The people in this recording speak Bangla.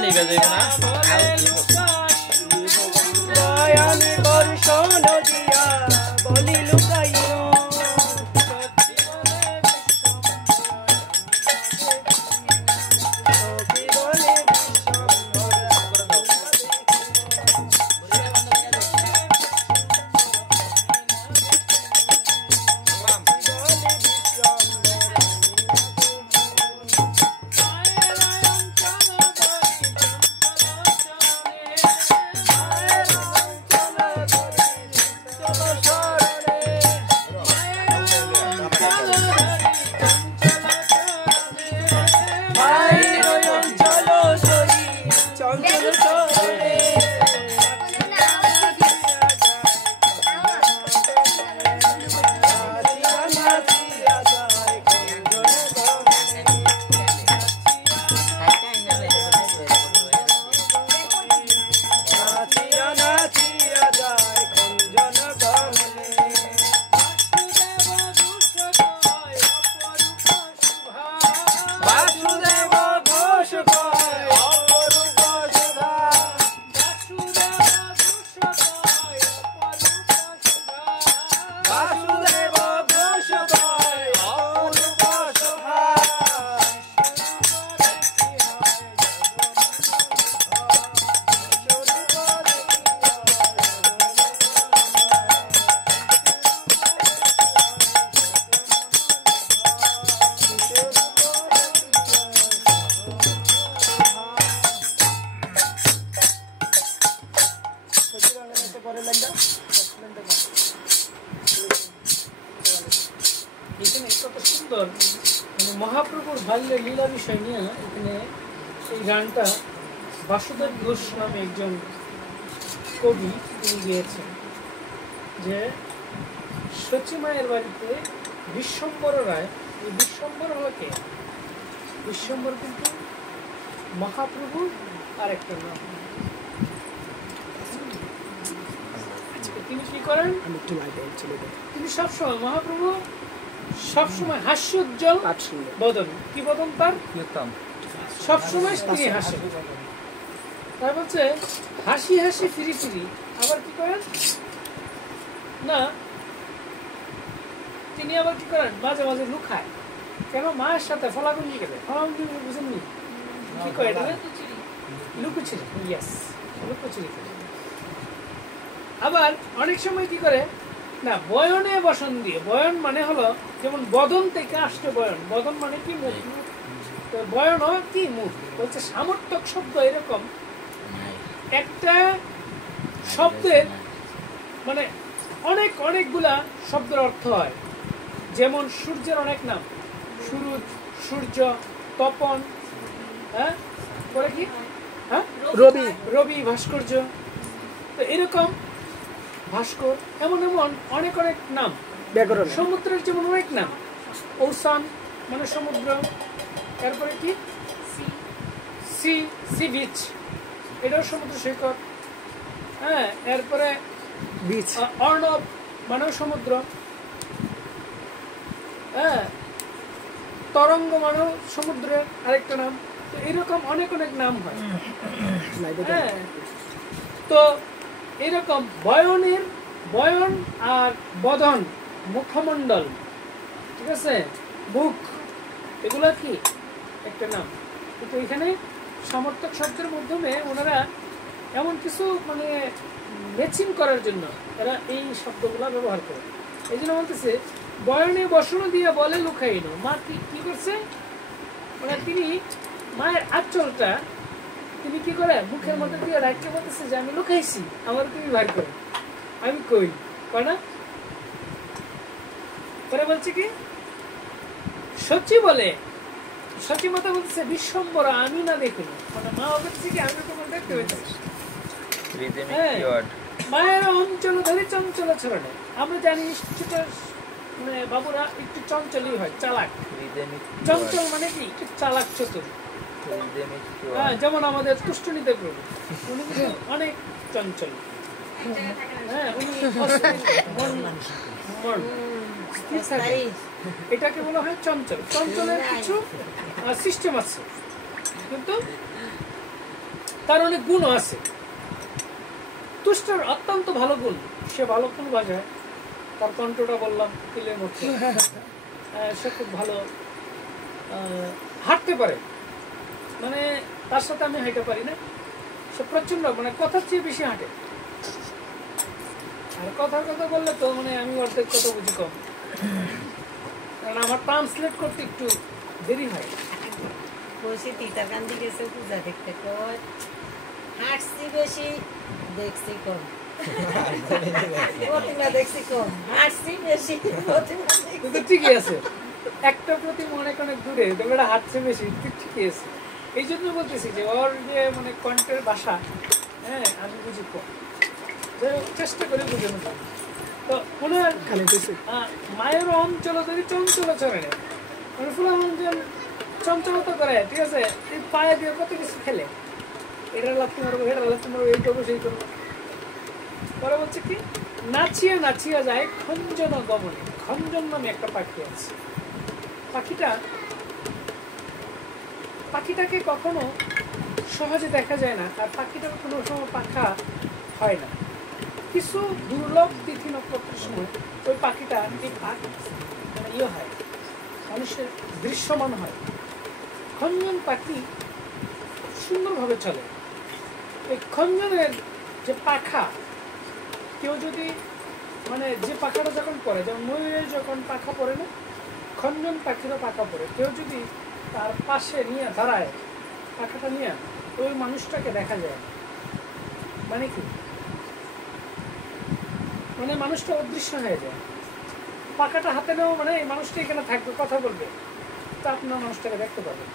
नहीं बजे ना আমি বর্ষণ দিয়া বলি লুকাইও মহাপ্রভুর বাল্য লীলা বিষয় নিয়ে এখানে এই গানটা বাসুদেব ঘোষ নামে একজন কবি তিনি গিয়েছেন যে সচী মায়ের বাড়িতে বিশ্বম্বর রায়, এই বিশ্বম্বর হকে বিশ্বম্বর কিন্তু মহাপ্রভুর আরেকটা নাম। তিনি কি করেন, তিনি সবসময় মহাপ্রভু সবসময় হাস্যোজ্জ্বল বদন, কি বদন তার, সবসময় তিনি হাসেন। তার বলছে হাসি হাসি ফিরি ফিরি, আবার কি করেন না তিনি আবার কি করেন মাঝে মাঝে লুকায়। কেন? মায়ের সাথে ফলাগুঞ্জি গেলে, ফলাগুঞ্জি বুঝেননি কি করে এটা, লুকোচুরি, ইয়েস লুকোচুরি। আবার অনেক সময় কি করে না বয়নে বসন দিয়ে, বয়ন মানে হলো যেমন বদন থেকে আসছে বয়ন, বদন মানে কি মুখ, তো বয়ন হয় কি মুখ। বলছে সামর্থক শব্দ এরকম একটা শব্দের মানে অনেক অনেকগুলা শব্দের অর্থ হয়। যেমন সূর্যের অনেক নাম, সুরুজ, সূর্য, তপন, হ্যাঁ পরে কি, হ্যাঁ রবি, রবি, ভাস্কর্য, তো এরকম ভাস্কর, এমন এমন অনেক অনেক নাম। ব্যাকরণ, সমুদ্রের যেমন অনেক নাম, ওসান মানে সমুদ্র, তারপরে কি সি, সি বিচ, এটাও সমুদ্র সৈকত, হ্যাঁ এরপরে বিচ, অর্ণব মানেও সমুদ্র, হ্যাঁ তরঙ্গ মানেও সমুদ্রের আরেকটা নাম। তো এরকম অনেক অনেক নাম হয়। হ্যাঁ তো এরকম বয়নের, বয়ন আর বদন, মুখমণ্ডল, ঠিক আছে, মুখ, এগুলা কি একটা নাম। কিন্তু এখানে সমর্থক শব্দের মাধ্যমে ওনারা এমন কিছু মানে ম্যাচিং করার জন্য এরা এই শব্দগুলা ব্যবহার করে। এই জন্য বলতেছে বয়নে বসন দিয়ে বলে লুকাইল। মা কি করছে, মানে তিনি মায়ের আঁচলটা তিনি কি করে মুখের মধ্যে দিয়ে রাখতে বলতেছে যে আমি লুকাইছি, আমার তুমি বার করে, আমি কই না। পরে বলছে কি সচি বলে, সচি মাতা বলতেছে বিশ্বম্বরা আমি না দেখুন, মানে মা বলতেছে কি আমি তোমার দেখতে পেয়েছি। মায়ের অঞ্চল ধরে চঞ্চল ছড়ানো, আমরা জানি সেটা মানে বাবুরা একটু চঞ্চলই হয়, চালাক। চঞ্চল মানে কি একটু চালাক চতুর। হ্যাঁ যেমন আমাদের তুষ্টনীতে প্রভু, উনি অনেক চঞ্চল। হ্যাঁ উনি এটাকে বলা হয় চঞ্চল। চঞ্চলের কিছু সিস্টেম আছে, কিন্তু তার অনেক গুণও আছে। তুষ্টার অত্যন্ত ভালো গুণ, সে ভালো ফুল বাজায়, তার কণ্ঠটা বললাম কিলের মধ্যে, সে খুব ভালো হাঁটতে পারে, মানে তার সাথে আমি হাঁটতে পারি না, সে প্রচন্ড মানে কথার চেয়ে বেশি হাঁটে। আর কথার কথা বললে তো মানে আমি অর্ধেক কথা বুঝি কম, কারণ আমার ট্রান্সলেট করতে একটু দেরি হয়। বসে তিতাকান্দি গেছে পূজা দেখতে, কয় হাঁটছি বেশি দেখছি কম, প্রতিমা দেখছি কম, হাঁটছি বেশি প্রতিমা কিন্তু ঠিকই আছে, একটা প্রতিমা অনেক অনেক দূরে, তবে এটা হাঁটছে বেশি, ঠিকই আছে। এই জন্য বলতেছি যে ওর যে মানে কণ্ঠের ভাষা, হ্যাঁ আমি বুঝি কম, চেষ্টা করে বুঝে নেব। তো ওনার মায়ের অঞ্চল যদি চঞ্চল চলে নেয়, মানে ফুল অঞ্চল চঞ্চলতা করে, ঠিক আছে, এই পায়ে দিয়ে কত কিছু খেলে, এটা লাথি মারবো, এটা লাথি মারবো, এই করবো সেই করবো। পরে বলছে কি, নাচিয়া নাচিয়া যায় খঞ্জন গমনে। খঞ্জন নামে একটা পাখি আছে। পাখিটাকে কখনো সহজে দেখা যায় না, আর পাখিটার কোনো সময় পাখা হয় না। কিছু দুর্লভ তিথি নক্ষত্রের সময় ওই পাখিটা মানে ইয়ে হয়, মানুষের দৃশ্যমান হয়। খঞ্জন পাখি সুন্দরভাবে চলে। এই খঞ্জনের যে পাখা, কেউ যদি মানে যে পাখাটা যখন পরে, যেমন ময়ূরের যখন পাখা পরে না, খঞ্জন পাখিরও পাখা পরে, কেউ যদি তার পাশে নিয়ে দাঁড়ায় পাখাটা নিয়ে, ওই মানুষটাকে দেখা যায়। মানে কি, মানে মানুষটা অদৃশ্য হয়ে যায়। পাখাটা হাতে নেওয়া মানে এই মানুষটা এখানে থাকবে, কথা বলবে, তা আপনার মানুষটাকে দেখতে পাবেন।